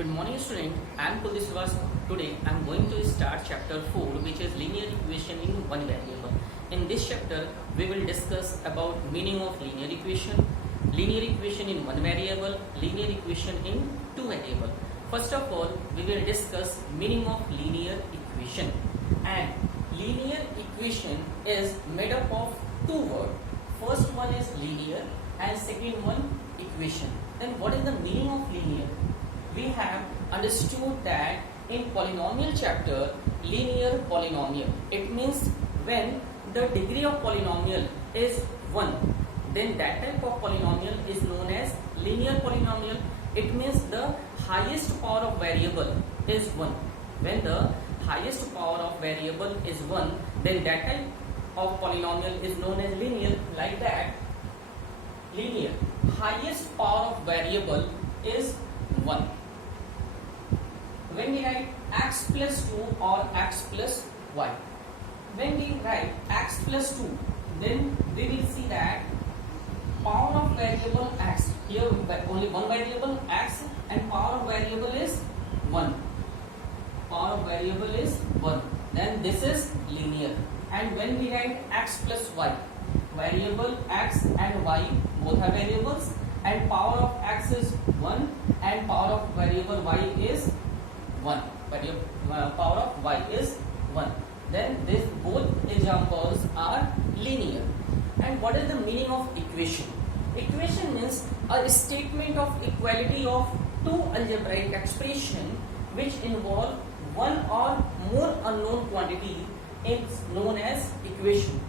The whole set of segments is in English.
Good morning student, I am Kuldeep Srivastava. Today I am going to start chapter 4 which is linear equation in one variable. In this chapter we will discuss about meaning of linear equation in one variable, linear equation in two variable. First of all we will discuss meaning of linear equation, and linear equation is made up of two words. First one is linear and second one equation. Then what is the meaning of linear? We have understood that in polynomial chapter, linear polynomial, it means when the degree of polynomial is 1, then that type of polynomial is known as linear polynomial. It means the highest power of variable is 1. When the highest power of variable is 1, then that type of polynomial is known as linear. Like that, linear, highest power of variable is 1. When we write x plus 2 or x plus y, when we write x plus 2, then we will see that power of variable x, here only one variable x and power of variable is 1. Power of variable is 1. Then this is linear. And when we write x plus y, variable x and y both are variables, and power of x is 1 and power of variable y is 1. Power of y is 1. Then this both examples are linear. And what is the meaning of equation? Equation means a statement of equality of two algebraic expression which involve one or more unknown quantity is known as equation.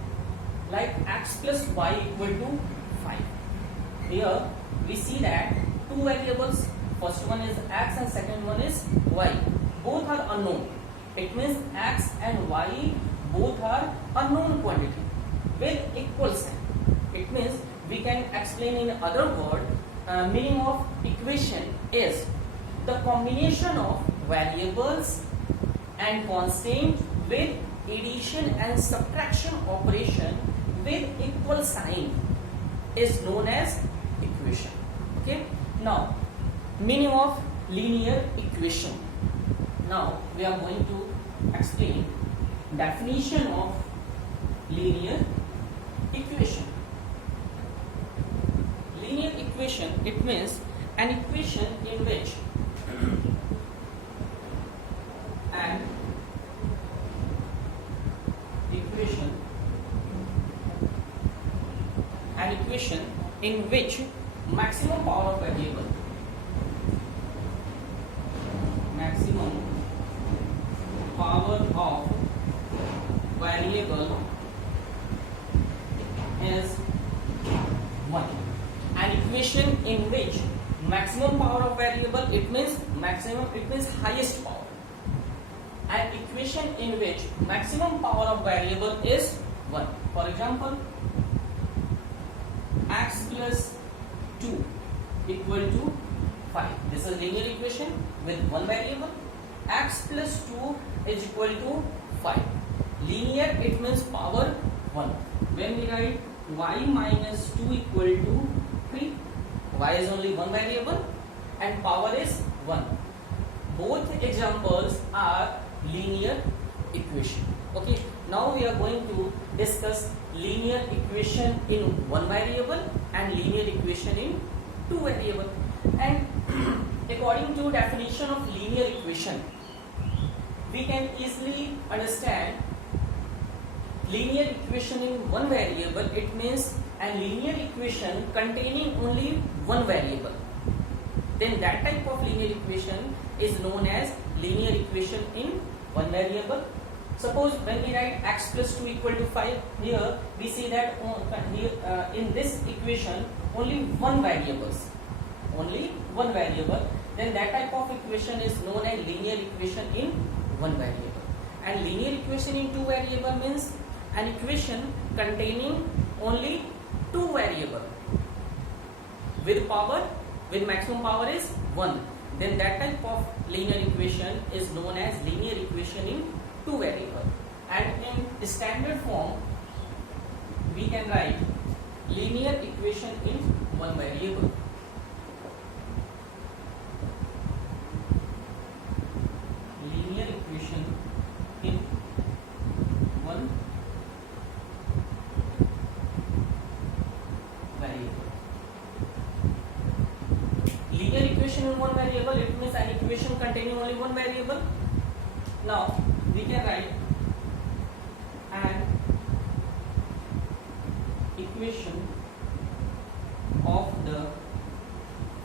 Like x plus y equal to 5. Here we see that two variables, first one is x and second one is y. Both are unknown. It means x and y both are unknown quantity with equal sign. It means we can explain in other word, meaning of equation is the combination of variables and constant with addition and subtraction operation with equal sign is known as equation. Okay. Now, meaning of linear equation. Now we are going to explain definition of linear equation. Linear equation, it means an equation in which maximum power of variable is 1. An equation in which maximum power of variable, it means highest power. An equation in which maximum power of variable is 1. For example, x plus 2 equal to 5. This is linear equation with one variable. X plus 2 is equal to 5. Linear, it means power 1. When we write y minus 2 equal to 3, y is only one variable and power is 1. Both examples are linear equation. Okay. Now we are going to discuss linear equation in one variable and linear equation in two variable. And according to definition of linear equation, we can easily understand linear equation in one variable. It means a linear equation containing only one variable. Then that type of linear equation is known as linear equation in one variable. Suppose when we write x plus 2 equal to 5, here we see that in this equation only one variable. Then that type of equation is known as linear equation in one variable. And linear equation in two variable means an equation containing only two variable with maximum power is 1. Then that type of linear equation is known as linear equation in two variable. And in standard form we can write linear equation in one variable. equation in one variable, it means an equation containing only one variable. Now we can write an equation of the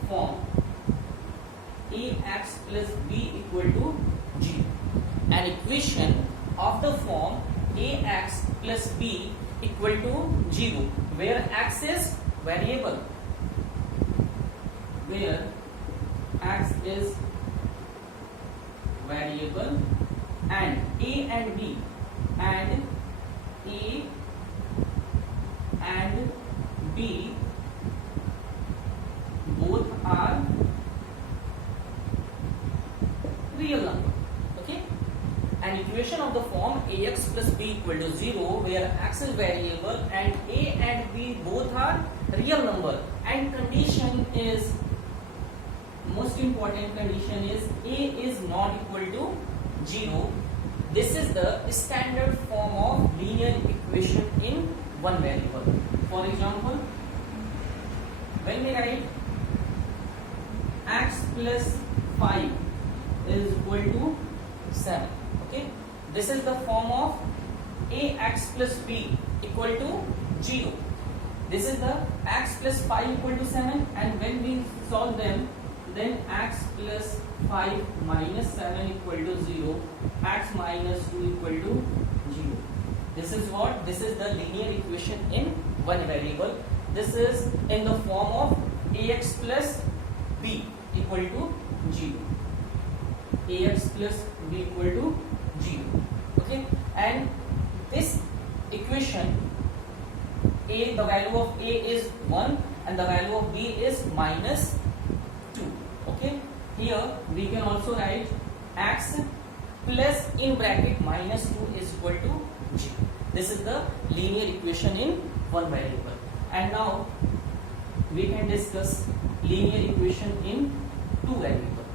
form ax plus b equal to 0. An equation of the form ax plus b equal to 0, where x is variable, where x is variable and a and b and a and b both are real number. Okay, an equation of the form ax plus b equal to 0, where x is variable and a and b both are real number, and condition is, most important condition is, a is not equal to 0. This is the standard form of linear equation in one variable. For example, when we write x plus 5 is equal to 7, okay, this is the form of ax plus b equal to 0. This is the x plus 5 equal to 7, and when we solve them, then x plus 5 minus 7 equal to 0, x minus 2 equal to 0. This is what? This is the linear equation in one variable. This is in the form of ax plus b equal to 0. Ax plus b equal to 0. Okay, and this equation, a, the value of a is 1 and the value of b is minus 2. Okay, here we can also write x plus in bracket minus 2 is equal to 0. This is the linear equation in one variable. And now we can discuss linear equation in two variable.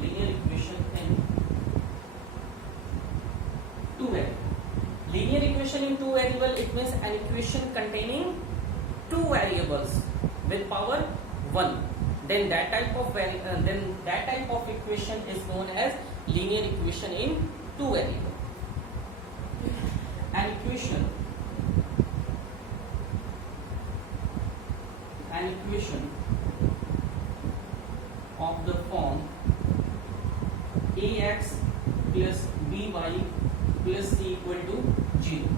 Linear equation in two variable. Linear equation in two variable, it means an equation containing two variables with power 1. Then that type of equation is known as linear equation in two variable. An equation of the form ax plus by plus c equal to 0.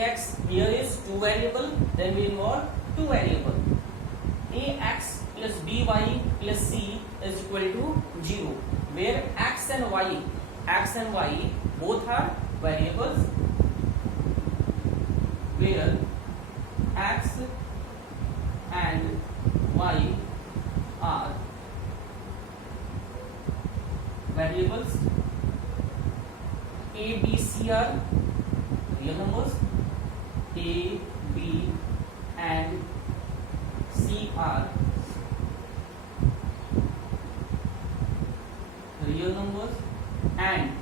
Ax here is two variable, then we involve two variable. Ax plus by plus c is equal to 0, where x and y both are variables, where x and y are variables. A, B, C are real numbers. A, B and C are real numbers, and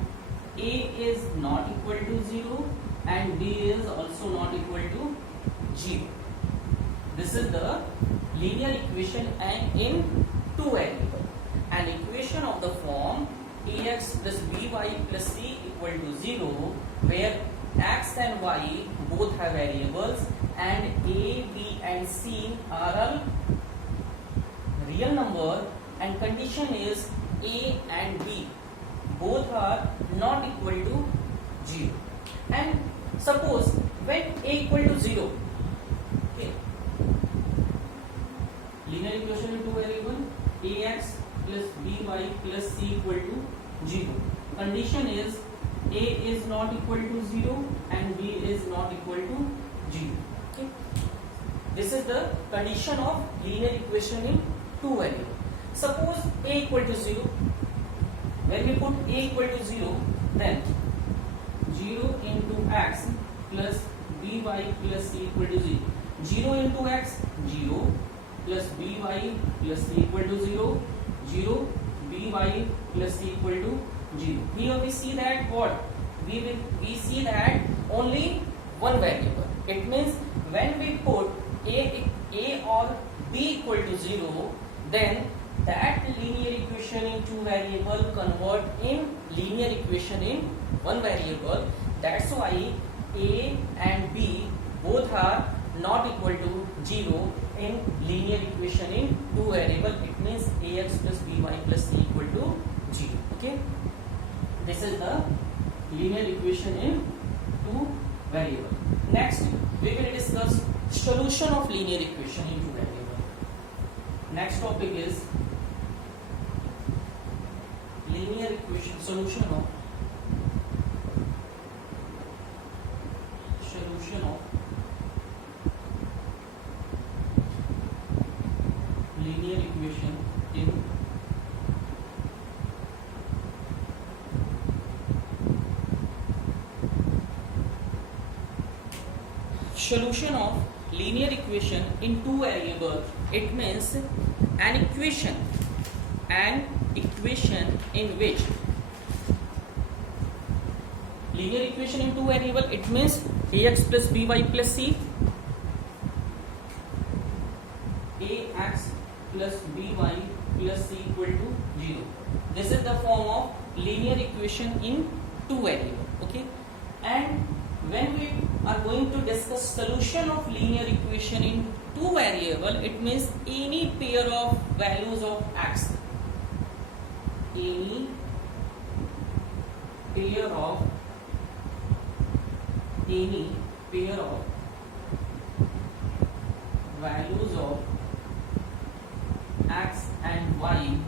A is not equal to 0 and B is also not equal to 0. This is the linear equation and in two variable. An equation of the form ax plus by plus c equal to 0, where x and y both have variables and a, b and c are all real number, and condition is a and b both are not equal to 0. And suppose when a equal to 0, okay, linear equation in two variable, ax plus by plus c equal to 0. Condition is a is not equal to 0 and b is not equal to 0. Okay, this is the condition of linear equation in two variable. Suppose a equal to 0. When we put a equal to 0, then 0 into x plus by plus c equal to 0. 0 into x, 0 plus by plus c equal to 0. 0 by plus c equal to 0. Here we see that what? We see that only one variable. It means when we put a or b equal to 0, then that linear equation in two variable convert in linear equation in one variable. That's why a and b both are not equal to 0 in linear equation in two variable. It means ax plus by plus c equal to 0. Okay, this is the linear equation in two variable. Next we will discuss solution of linear equation in two variable. Next topic is linear equation, solution of linear equation in solution of linear equation in two variable. It means an equation in which linear equation in two variable, it means ax plus by plus c, ax plus by plus c equal to 0. This is the form of linear equation in two variable. Okay, and when we are going to discuss solution of linear equation in two variable, it means any pair of values of x, any pair of values of x and y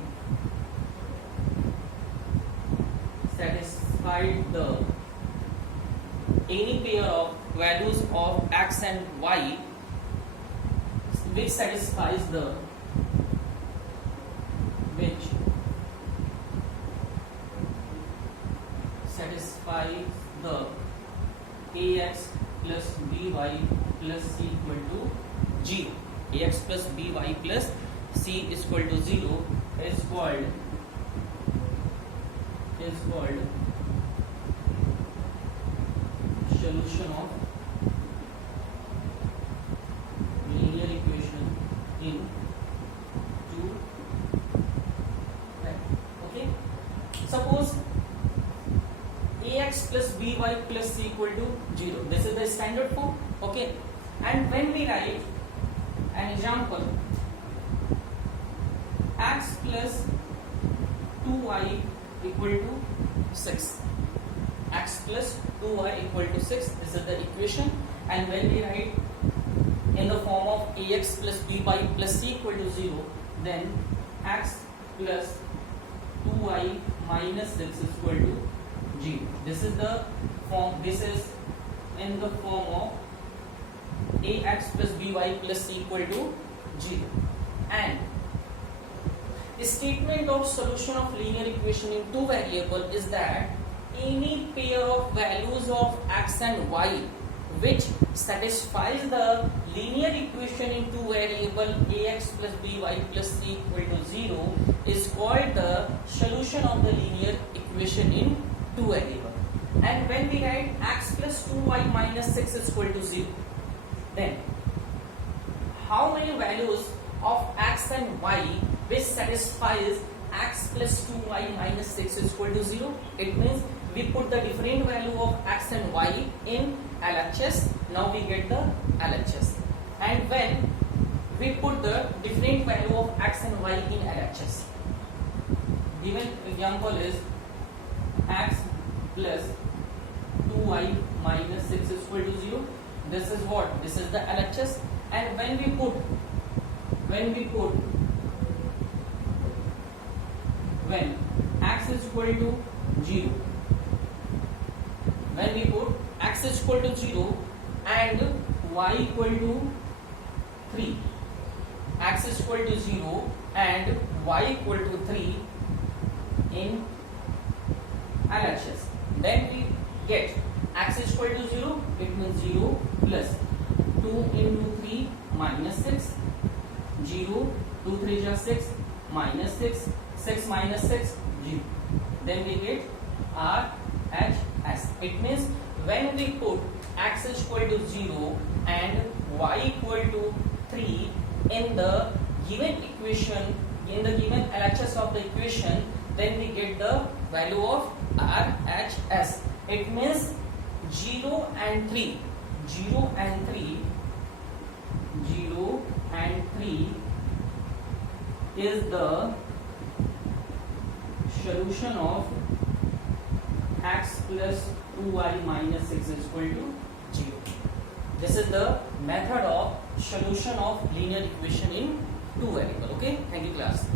satisfied the any pair of values of x and y which satisfies the ax plus by plus c equal to 0. Ax plus by plus c is equal to 0 is called solution of linear equation in two. Okay, suppose ax plus by plus c equal to 0. This is the standard form. Okay, and when we write an example, x plus 2y equal to 6, x plus 2y equal to 6, this is the equation. And when we write in the form of ax plus by plus c equal to 0, then x plus 2y minus 6 is equal to 0. This is the form. This is in the form of ax plus by plus c equal to 0. And the statement of solution of linear equation in two variable is that any pair of values of x and y which satisfies the linear equation in two variable ax plus by plus c equal to 0 is called the solution of the linear equation in two variable. And when we write x plus 2y minus 6 is equal to 0, then how many values of x and y which satisfies x plus 2y minus 6 is equal to 0? It means we put the different value of x and y in LHS. Now we get the LHS. And when we put the different value of x and y in LHS, given example is x plus 2y minus 6 is equal to 0. This is what? This is the LHS. And when we put when x is equal to 0, when we put x is equal to 0 and y equal to 3, x is equal to 0 and y equal to 3 in LHS, then we get x is equal to 0, it means 0 plus 2 into 3 minus 6, 0, 2 3 is 6, minus 6, 6 minus 6, 0. Then we get RHS. It means when we put x is equal to 0 and y equal to 3 in the given equation, in the given LHS of the equation, then we get the value of RHS. It means 0 and 3. 0 and 3 is the solution of x plus 2y minus 6 is equal to 0. This is the method of solution of linear equation in two variable. Okay, thank you class.